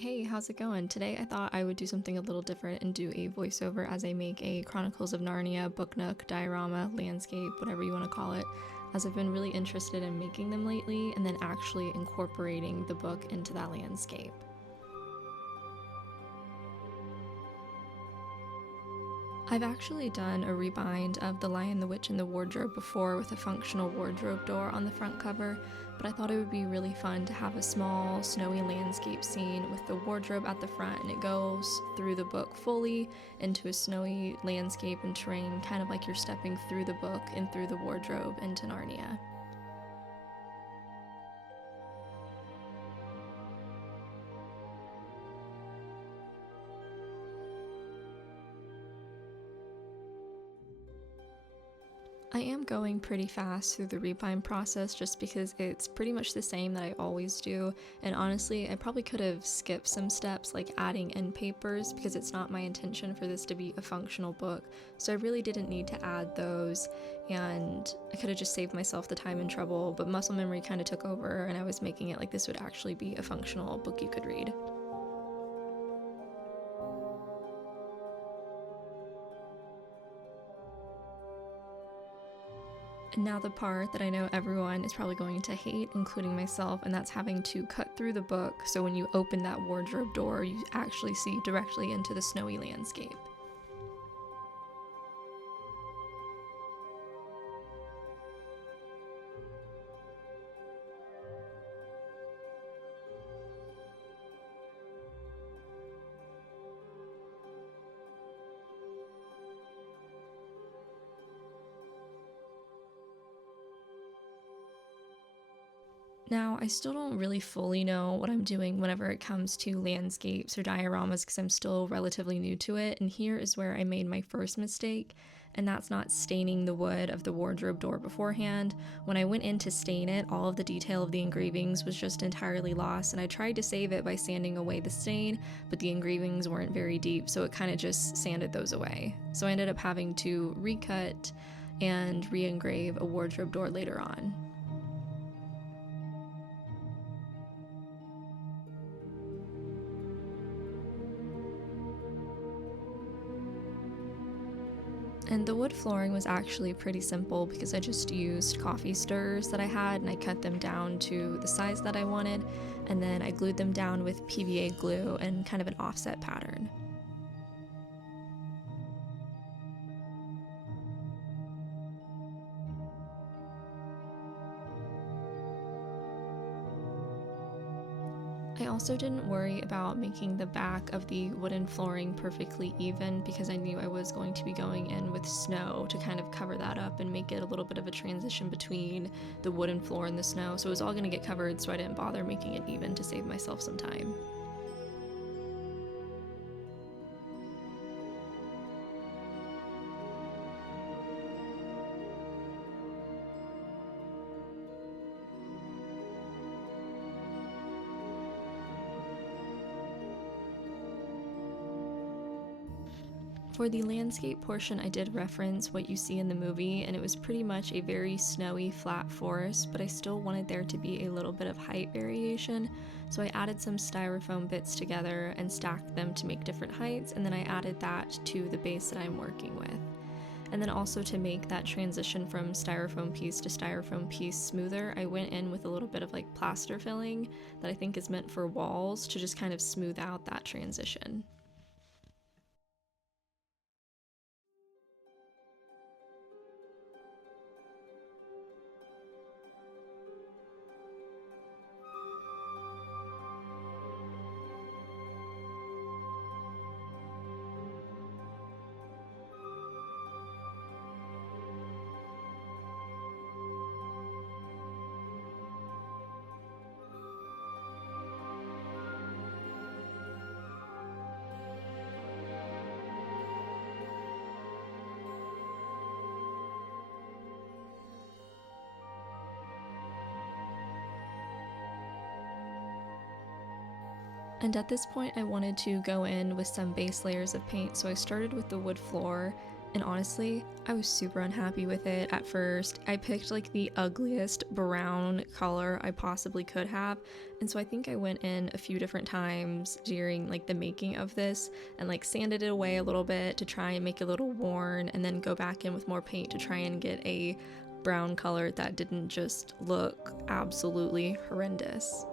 Hey, how's it going? Today I thought I would do something a little different and do a voiceover as I make a Chronicles of Narnia book nook, diorama, landscape, whatever you want to call it, as I've been really interested in making them lately and then actually incorporating the book into that landscape. I've actually done a rebind of The Lion, the Witch, and the Wardrobe before with a functional wardrobe door on the front cover, but I thought it would be really fun to have a small, snowy landscape scene with the wardrobe at the front, and it goes through the book fully into a snowy landscape and terrain, kind of like you're stepping through the book and through the wardrobe into Narnia. I am going pretty fast through the rebind process just because it's pretty much the same that I always do, and honestly I probably could have skipped some steps like adding end papers because it's not my intention for this to be a functional book, so I really didn't need to add those, and I could have just saved myself the time and trouble, but muscle memory kind of took over and I was making it like this would actually be a functional book you could read. And now the part that I know everyone is probably going to hate, including myself, and that's having to cut through the book so when you open that wardrobe door, you actually see directly into the snowy landscape. Now, I still don't really fully know what I'm doing whenever it comes to landscapes or dioramas because I'm still relatively new to it, and here is where I made my first mistake, and that's not staining the wood of the wardrobe door beforehand. When I went in to stain it, all of the detail of the engravings was just entirely lost, and I tried to save it by sanding away the stain, but the engravings weren't very deep, so it kind of just sanded those away. So I ended up having to recut and re-engrave a wardrobe door later on. And the wood flooring was actually pretty simple because I just used coffee stirrers that I had and I cut them down to the size that I wanted, and then I glued them down with PVA glue and kind of an offset pattern. I also didn't worry about making the back of the wooden flooring perfectly even because I knew I was going to be going in with snow to kind of cover that up and make it a little bit of a transition between the wooden floor and the snow. So it was all going to get covered, so I didn't bother making it even to save myself some time. For the landscape portion, I did reference what you see in the movie, and it was pretty much a very snowy, flat forest, but I still wanted there to be a little bit of height variation, so I added some styrofoam bits together and stacked them to make different heights, and then I added that to the base that I'm working with. And then also to make that transition from styrofoam piece to styrofoam piece smoother, I went in with a little bit of like plaster filling that I think is meant for walls to just kind of smooth out that transition. And at this point I wanted to go in with some base layers of paint, so I started with the wood floor, And honestly, I was super unhappy with it at first. I picked like the ugliest brown color I possibly could have. And so I think I went in a few different times during like the making of this and like sanded it away a little bit to try and make it a little worn, and then go back in with more paint to try and get a brown color that didn't just look absolutely horrendous.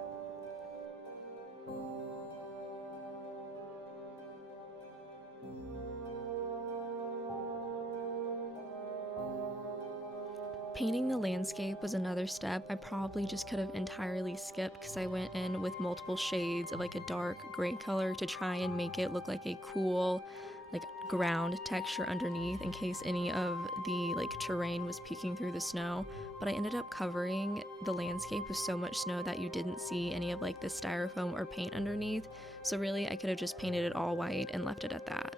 Painting the landscape was another step I probably just could have entirely skipped, because I went in with multiple shades of like a dark gray color to try and make it look like a cool like ground texture underneath in case any of the like terrain was peeking through the snow. But I ended up covering the landscape with so much snow that you didn't see any of like the styrofoam or paint underneath, so really I could have just painted it all white and left it at that.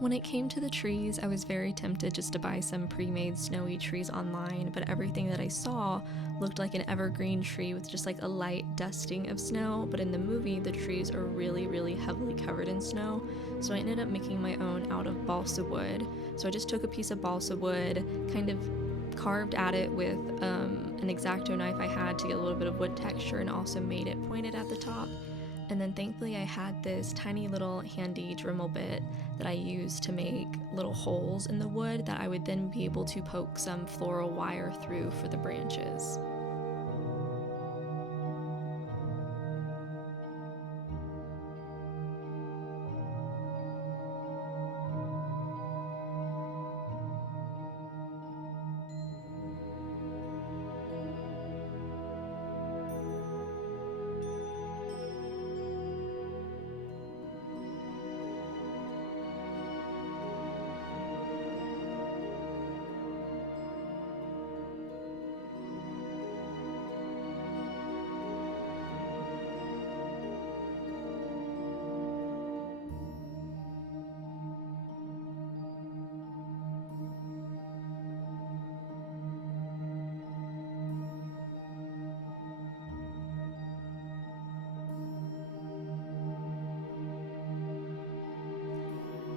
When it came to the trees, I was very tempted just to buy some pre-made snowy trees online, but everything that I saw looked like an evergreen tree with just like a light dusting of snow, but in the movie the trees are really, really heavily covered in snow. So I ended up making my own out of balsa wood. So I just took a piece of balsa wood, kind of carved at it with an X-Acto knife I had to get a little bit of wood texture, and also made it pointed at the top. And then thankfully I had this tiny little handy Dremel bit that I used to make little holes in the wood that I would then be able to poke some floral wire through for the branches.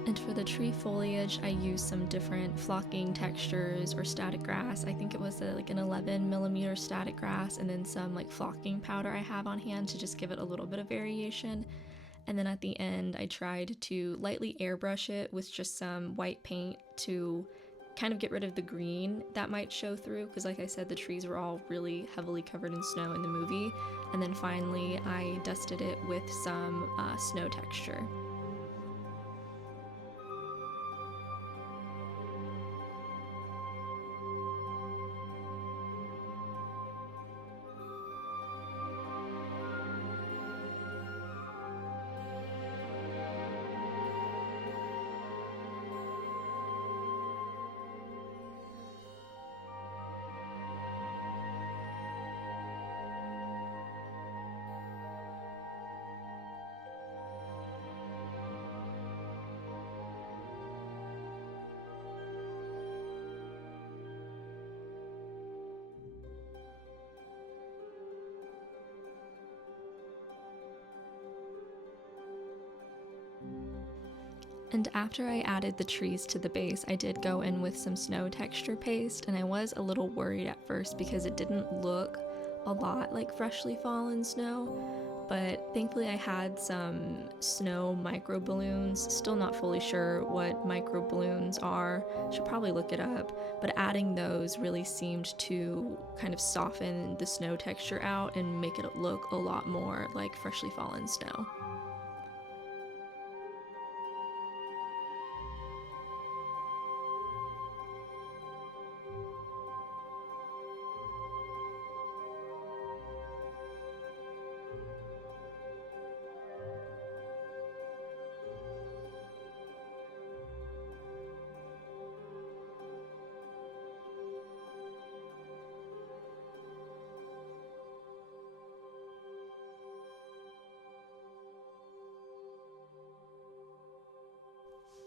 And for the tree foliage, I used some different flocking textures or static grass. I think it was like an 11mm static grass, and then some like flocking powder I have on hand to just give it a little bit of variation. And then at the end, I tried to lightly airbrush it with just some white paint to kind of get rid of the green that might show through, because like I said, the trees were all really heavily covered in snow in the movie. And then finally, I dusted it with some snow texture. And after I added the trees to the base, I did go in with some snow texture paste, and I was a little worried at first because it didn't look a lot like freshly fallen snow. But thankfully I had some snow micro balloons. Still not fully sure what micro balloons are, should probably look it up, but adding those really seemed to kind of soften the snow texture out and make it look a lot more like freshly fallen snow.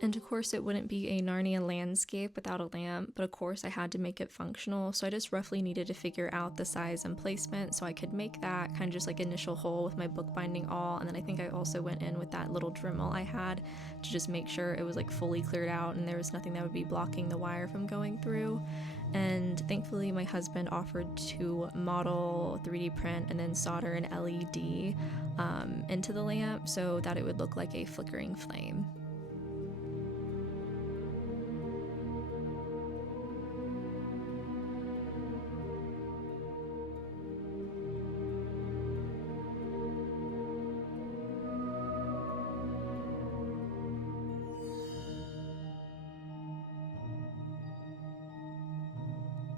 And of course it wouldn't be a Narnia landscape without a lamp, but of course I had to make it functional, so I just roughly needed to figure out the size and placement so I could make that kind of just like initial hole with my bookbinding awl. And then I think I also went in with that little Dremel I had to just make sure it was like fully cleared out and there was nothing that would be blocking the wire from going through. And thankfully my husband offered to model, 3D print, and then solder an LED into the lamp so that it would look like a flickering flame.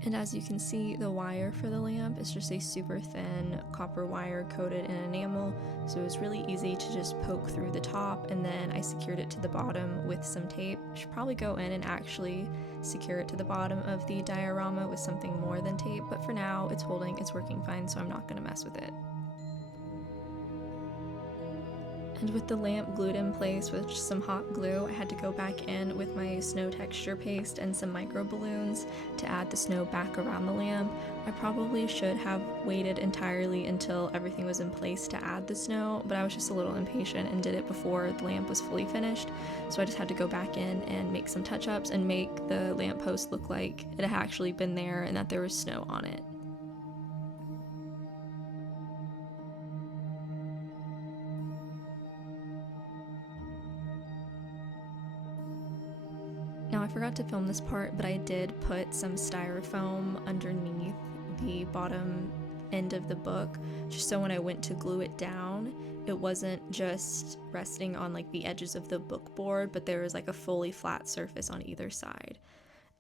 And as you can see, the wire for the lamp is just a super thin copper wire coated in enamel, so it was really easy to just poke through the top, and then I secured it to the bottom with some tape. I should probably go in and actually secure it to the bottom of the diorama with something more than tape, but for now it's holding, it's working fine, so I'm not going to mess with it. And with the lamp glued in place with some hot glue, I had to go back in with my snow texture paste and some micro balloons to add the snow back around the lamp. I probably should have waited entirely until everything was in place to add the snow, but I was just a little impatient and did it before the lamp was fully finished, so I just had to go back in and make some touch-ups and make the lamp post look like it had actually been there and that there was snow on it. Now I forgot to film this part, but I did put some styrofoam underneath the bottom end of the book, just so when I went to glue it down, it wasn't just resting on like the edges of the book board, but there was like a fully flat surface on either side.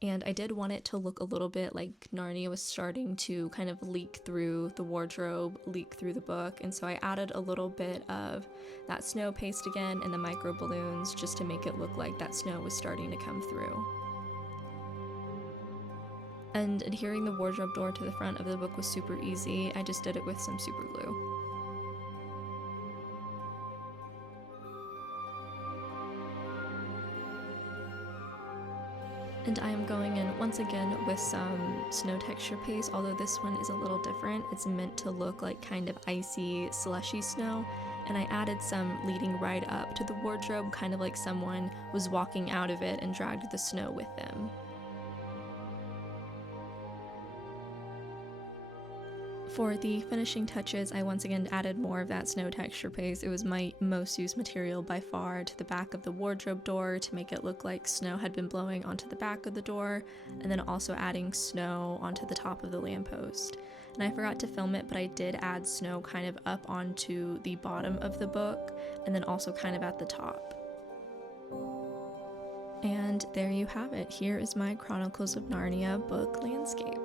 And I did want it to look a little bit like Narnia was starting to kind of leak through the wardrobe, leak through the book, and so I added a little bit of that snow paste again and the micro balloons just to make it look like that snow was starting to come through. And adhering the wardrobe door to the front of the book was super easy. I just did it with some super glue. And I am going in once again with some snow texture paste, although this one is a little different. It's meant to look like kind of icy, slushy snow, and I added some leading right up to the wardrobe, kind of like someone was walking out of it and dragged the snow with them. For the finishing touches, I once again added more of that snow texture paste. It was my most used material by far to the back of the wardrobe door to make it look like snow had been blowing onto the back of the door, and then also adding snow onto the top of the lamppost. And I forgot to film it, but I did add snow kind of up onto the bottom of the book, and then also kind of at the top. And there you have it. Here is my Chronicles of Narnia book landscape.